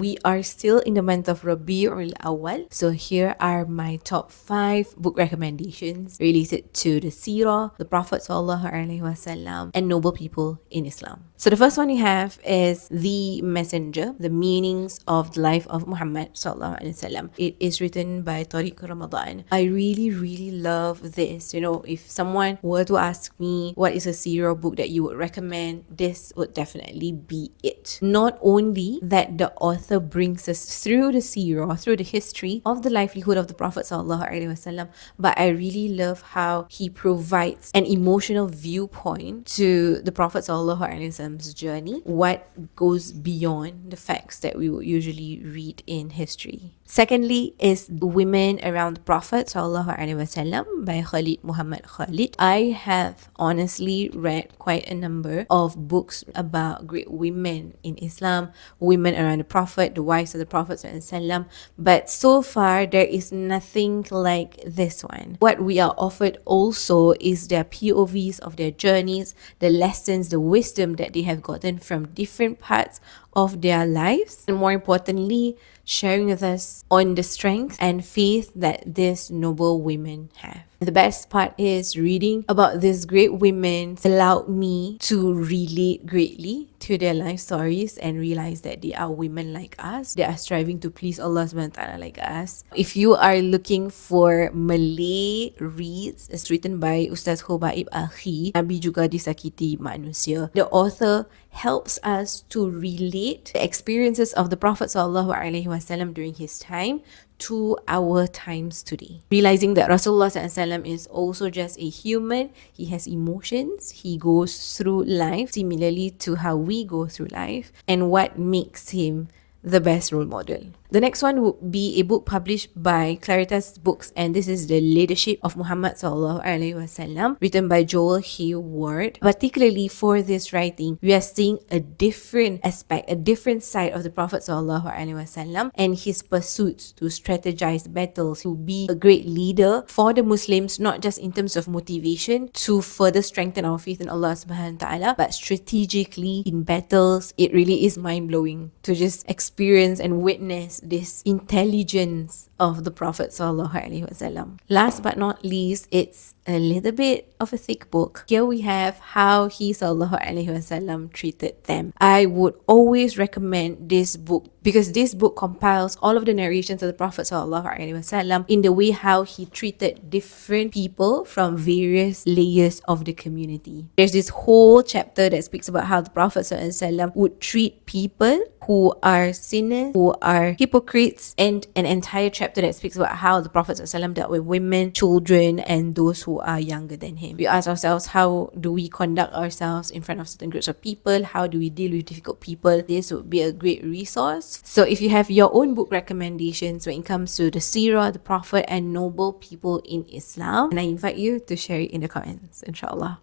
we are still in the month of Rabi'ul Awwal. So here are my top 5 book recommendations related to the seerah, the Prophet ﷺ, and noble people in Islam. So the first one you have is The Messenger, The Meanings of the Life of Muhammad ﷺ. It is written by Tariq Ramadan. I really love this. You know, if someone were to ask me what is a seerah book that you would recommend, this would definitely be it. Not only that the author brings us through the seerah, through the history of the livelihood of the Prophet ﷺ, but I really love how he provides an emotional viewpoint to the Prophet ﷺ's journey, what goes beyond the facts that we would usually read in history. Secondly is Women Around the Prophet ﷺ by Khalid Muhammad Khalid. I have honestly read quite a number of books about great women in Islam, women around the Prophet, the wives of the Prophet ﷺ, but so far there is nothing like this one. What we are offered also is their POVs of their journeys, the lessons, the wisdom that they have gotten from different parts of their lives, and more importantly, sharing with us on the strength and faith that these noble women have. The best part is reading about these great women allowed me to relate greatly to their life stories and realize that they are women like us. They are striving to please Allah subhanahu wa ta'ala like us. If you are looking for Malay reads, it's written by Ustaz Khobaib Akhi, Nabi Juga Disakiti Manusia. The author helps us to relate the experiences of the Prophet ﷺ during his time to our times today. Realizing that Rasulullah ﷺ is also just a human, he has emotions, he goes through life similarly to how we go through life, and what makes him the best role model. The next one would be a book published by Claritas Books, and this is The Leadership of Muhammad ﷺ, written by Joel Hayward. Particularly for this writing, we are seeing a different aspect, a different side of the Prophet ﷺ and his pursuits to strategize battles, to be a great leader for the Muslims, not just in terms of motivation to further strengthen our faith in Allah subhanahu wa ta'ala, but strategically in battles. It really is mind-blowing to just experience and witness this intelligence of the Prophet ﷺ. Last but not least, it's a little bit of a thick book. Here we have how he ﷺ treated them. I would always recommend this book because this book compiles all of the narrations of the Prophet ﷺ in the way how he treated different people from various layers of the community. There's this whole chapter that speaks about how the Prophet ﷺ would treat people who are sinners, who are hypocrites, and an entire chapter that speaks about how the Prophet ﷺ dealt with women, children, and those who are younger than him. We ask ourselves, how do we conduct ourselves in front of certain groups of people? How do we deal with difficult people? This would be a great resource. So if you have your own book recommendations when it comes to the seerah, the Prophet, and noble people in Islam, and I invite you to share it in the comments, insyaAllah.